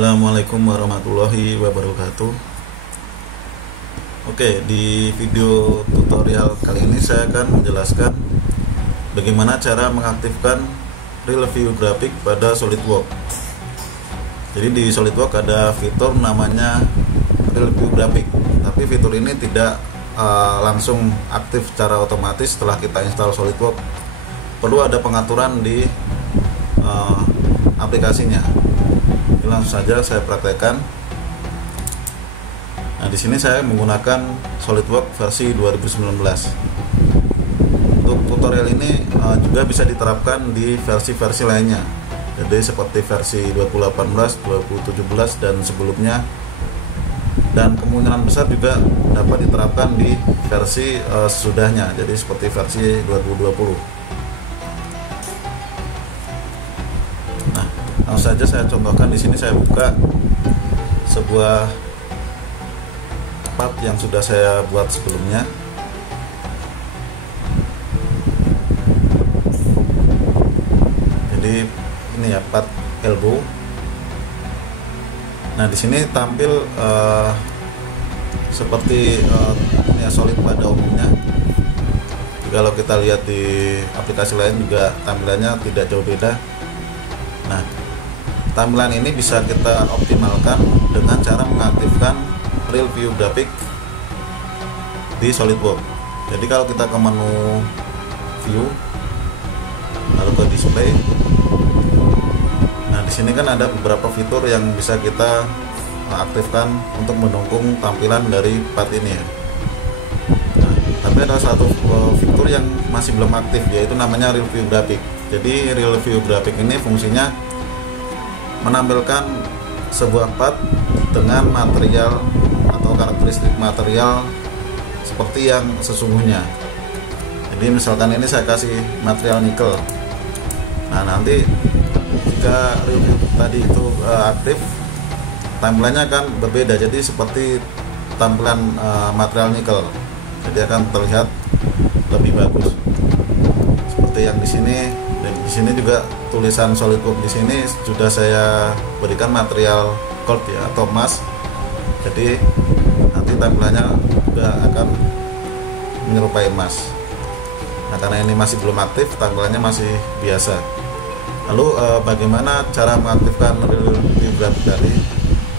Assalamualaikum warahmatullahi wabarakatuh. Oke, di video tutorial kali ini saya akan menjelaskan bagaimana cara mengaktifkan Real View Graphic pada SolidWorks. Jadi di SolidWorks ada fitur namanya Real View Graphic, tapi fitur ini tidak langsung aktif secara otomatis setelah kita install SolidWorks. Perlu ada pengaturan di aplikasinya. Langsung saja saya praktekkan. Nah, di sini saya menggunakan SolidWorks versi 2019. Untuk tutorial ini juga bisa diterapkan di versi-versi lainnya. Jadi seperti versi 2018, 2017 dan sebelumnya. Dan kemungkinan besar juga dapat diterapkan di versi sesudahnya. Jadi seperti versi 2020. Langsung saja saya contohkan. Di sini saya buka sebuah part yang sudah saya buat sebelumnya. Jadi ini ya part elbow. Nah, di sini tampil seperti ya solid pada umumnya. Kalau kita lihat di aplikasi lain juga tampilannya tidak jauh beda. Nah, tampilan ini bisa kita optimalkan dengan cara mengaktifkan Real View Graphic di SolidWorks. Jadi kalau kita ke menu View, lalu ke Display. Nah, di sini kan ada beberapa fitur yang bisa kita aktifkan untuk mendukung tampilan dari part ini ya. Nah, tapi ada satu fitur yang masih belum aktif, yaitu namanya Real View Graphic. Jadi Real View Graphic ini fungsinya menampilkan sebuah part dengan material atau karakteristik material seperti yang sesungguhnya. Jadi misalkan ini saya kasih material nikel. Nah, nanti jika review tadi itu aktif, tampilannya akan berbeda. Jadi seperti tampilan material nikel. Jadi akan terlihat lebih bagus. Seperti yang di sini. Dan di sini juga tulisan SolidWorks di sini sudah saya berikan material gold ya, atau emas. Jadi nanti tampilannya juga akan menyerupai emas. Nah, karena ini masih belum aktif, tampilannya masih biasa. Lalu bagaimana cara mengaktifkan Real View Graphic tadi?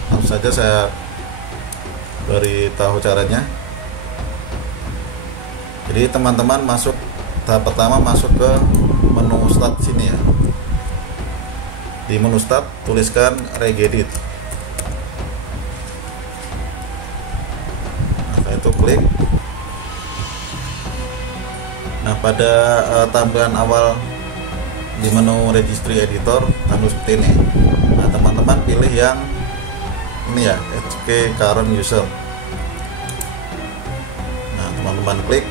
Langsung saja saya beritahu caranya. Jadi teman-teman tahap pertama masuk ke menu Start sini ya. Di menu Start tuliskan Regedit. Nah, itu klik. Nah, pada tampilan awal di menu Registry Editor tampil seperti ini. Nah, teman-teman pilih yang ini ya, HK Current User. Nah, teman-teman klik.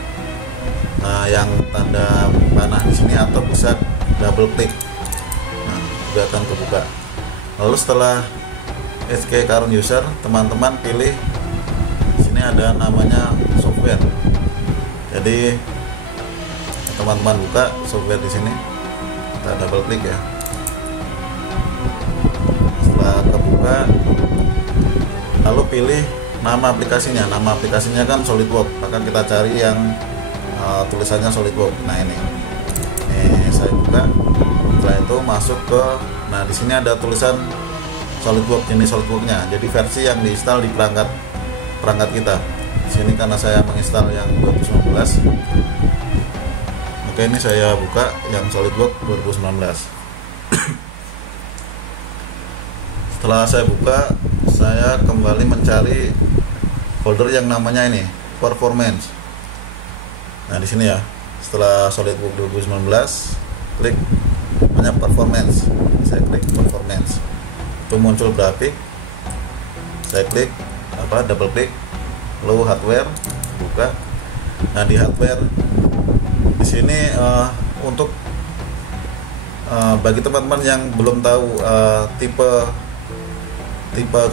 Nah, yang tanda panah di sini atau bisa double klik. Nah, juga akan terbuka. Lalu setelah HK Current User, teman-teman pilih di sini ada namanya software. Jadi teman-teman buka software di sini. Kita double klik ya. Setelah terbuka, lalu pilih nama aplikasinya. Nama aplikasinya kan SolidWorks. Maka kita cari yang tulisannya SolidWorks. Nah, ini saya buka. Setelah itu masuk ke, nah di sini ada tulisan SolidWorks, jenis SolidWorks-nya. Jadi versi yang diinstal di perangkat kita. Di sini karena saya menginstal yang 2019. Oke, ini saya buka yang SolidWorks 2019. Setelah saya buka, saya kembali mencari folder yang namanya ini Performance. Nah, di sini ya, setelah SolidWorks 2019, klik namanya Performance. Saya klik Performance. Itu muncul grafik. Saya klik double klik, lalu Hardware, buka. Nah, di Hardware di sini untuk bagi teman-teman yang belum tahu tipe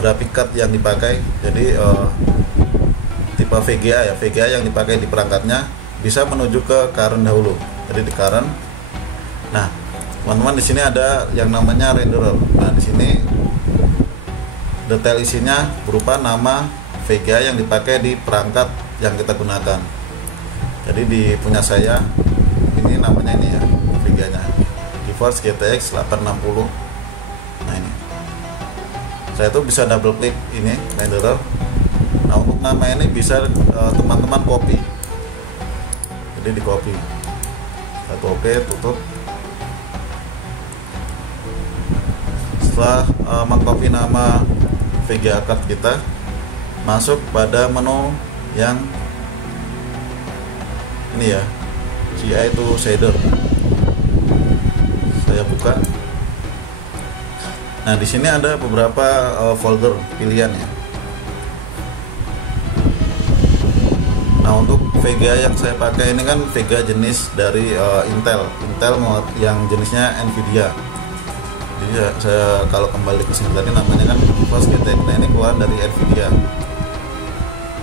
graphic card yang dipakai, jadi tipe VGA ya, VGA yang dipakai di perangkatnya bisa menuju ke current dahulu. Jadi di current. Nah, teman-teman di sini ada yang namanya renderer. Nah, di sini detail isinya berupa nama VGA yang dipakai di perangkat yang kita gunakan. Jadi di punya saya ini namanya ini ya, VGA nya GeForce GTX 860. Nah ini saya tuh bisa double klik ini renderer. Nah untuk nama ini bisa teman-teman copy, jadi di copy, satu oke, tutup. Setelah mengcopy nama VGA card kita, masuk pada menu yang ini ya, CI to shader. Saya buka. Nah di sini ada beberapa folder pilihan ya. Nah untuk VGA yang saya pakai ini kan VGA jenis dari Intel yang jenisnya Nvidia. Jadi saya kalau kembali ke sini tadi namanya kan GeForce GTX. Nah ini keluar dari Nvidia.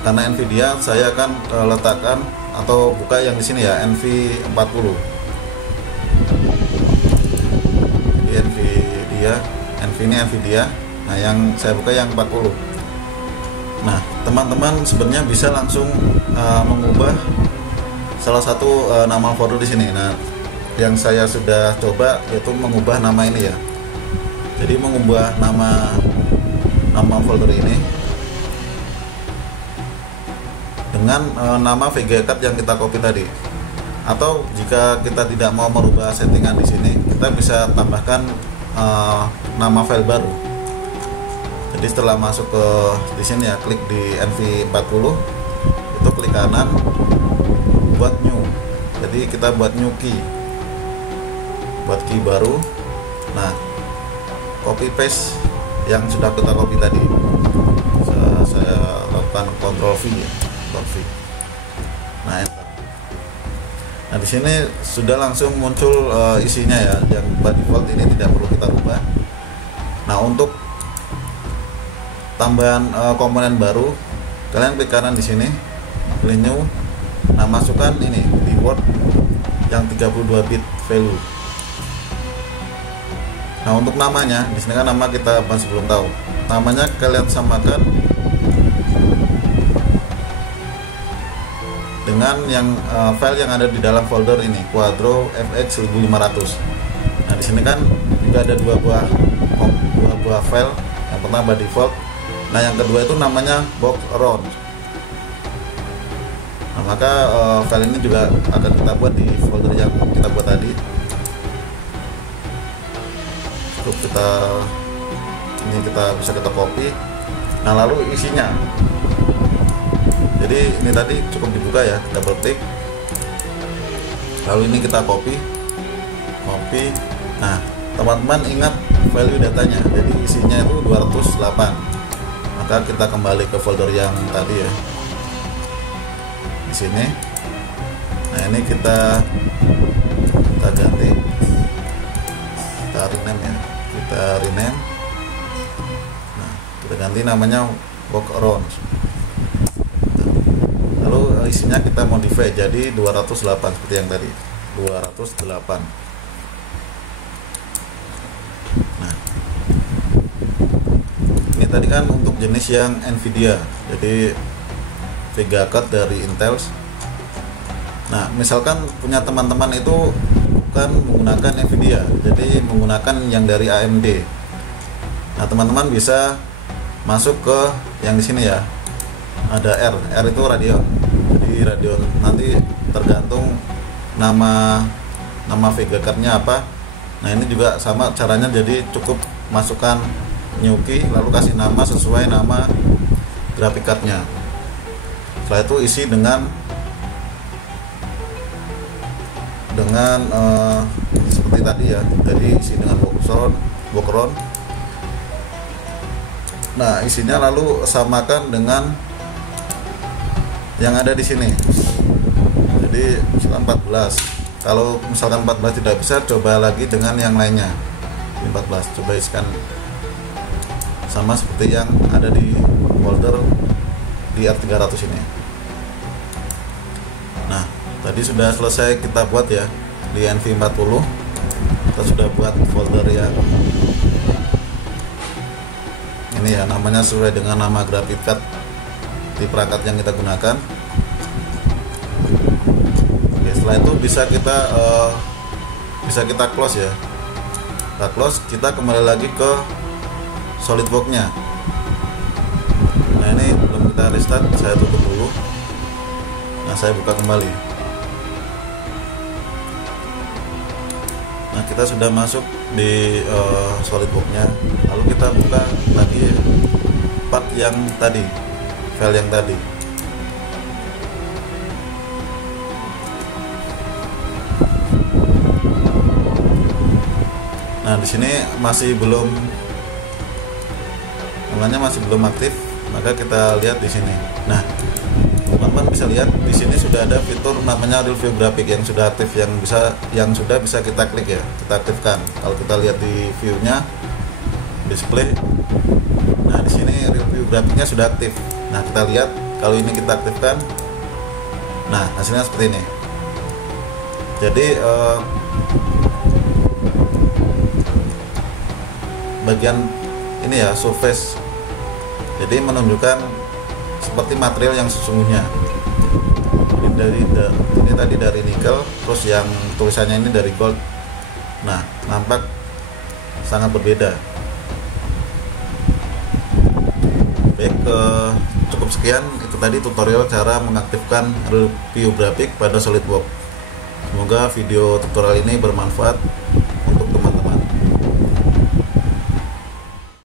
Karena Nvidia saya akan letakkan atau buka yang di sini ya, NV40. Jadi NV ini Nvidia. Nah yang saya buka yang 40. Nah teman-teman sebenarnya bisa langsung mengubah salah satu nama folder di sini. Nah yang saya sudah coba yaitu mengubah nama ini ya. Jadi mengubah nama folder ini dengan nama VGA card yang kita copy tadi. Atau jika kita tidak mau merubah settingan di sini, kita bisa tambahkan nama file baru. Jadi setelah masuk ke di sini ya, klik di NV40, itu klik kanan, buat new. Jadi kita buat new key, buat key baru. Nah, copy paste yang sudah kita copy tadi. Saya lakukan Ctrl V ya, Ctrl V. Nah, enter. Nah, di sini sudah langsung muncul isinya ya, yang by default ini tidak perlu kita rubah. Nah, untuk tambahan komponen baru, kalian klik kanan di sini, pilih new. Nah, masukkan ini di Word yang 32 bit value. Nah, untuk namanya di sini kan nama kita masih belum tahu. Namanya kalian samakan dengan yang file yang ada di dalam folder ini, Quadro FX 1500. Nah, di sini kan juga ada dua buah file. Yang pertama by default. Nah, yang kedua itu namanya box around. Nah, maka file ini juga akan kita buat di folder yang kita buat tadi. Cukup kita bisa kita copy. Nah, lalu isinya. Jadi ini tadi cukup dibuka ya, double klik. Lalu ini kita copy. Nah, teman-teman ingat value datanya. Jadi isinya itu 208. Maka kita kembali ke folder yang tadi ya, di sini. Nah, ini kita ganti, kita rename ya, nah, kita ganti namanya walk around. Lalu isinya kita modify jadi 208 seperti yang tadi, 208. Ini tadi kan untuk jenis yang Nvidia, jadi VGA card dari Intel. Nah, misalkan punya teman-teman itu bukan menggunakan Nvidia, jadi menggunakan yang dari AMD. Nah, teman-teman bisa masuk ke yang di sini ya, ada R itu Radeon. Jadi Radeon nanti tergantung nama VGA cardnya apa. Nah, ini juga sama caranya, jadi cukup masukkan new key lalu kasih nama sesuai nama graphic cardnya. Setelah itu isi dengan seperti tadi ya, jadi isi dengan background. Nah, isinya lalu samakan dengan yang ada di sini. Jadi misalkan 14. Kalau misalkan 14 tidak bisa, coba lagi dengan yang lainnya. 14 coba isikan sama seperti yang ada di folder di R300 ini. Nah, tadi sudah selesai kita buat ya di NV40. Kita sudah buat folder yang ini ya, namanya sesuai dengan nama graphic card di perangkat yang kita gunakan. Oke, setelah itu bisa kita close ya. Kita close, kita kembali lagi ke SolidWorks-nya. Nah, ini belum kita restart, saya tutup dulu. Nah, saya buka kembali. Nah, kita sudah masuk di SolidWorks-nya. Lalu kita buka lagi part yang tadi, file yang tadi. Nah, di sini masih belum aktif, maka kita lihat di sini. Nah, teman-teman bisa lihat di sini sudah ada fitur namanya Real View Graphic yang sudah aktif, yang sudah bisa kita klik ya, kita aktifkan. Kalau kita lihat di view-nya, display. Nah, di sini Real View Graphic-nya sudah aktif. Nah, kita lihat kalau ini kita aktifkan. Nah, hasilnya seperti ini. Jadi bagian ini ya, surface, jadi menunjukkan seperti material yang sesungguhnya. Ini tadi dari nikel, terus yang tulisannya ini dari gold. Nah, nampak sangat berbeda. Baik, cukup sekian itu tadi tutorial cara mengaktifkan Real View Graphic pada SolidWorks. Semoga video tutorial ini bermanfaat.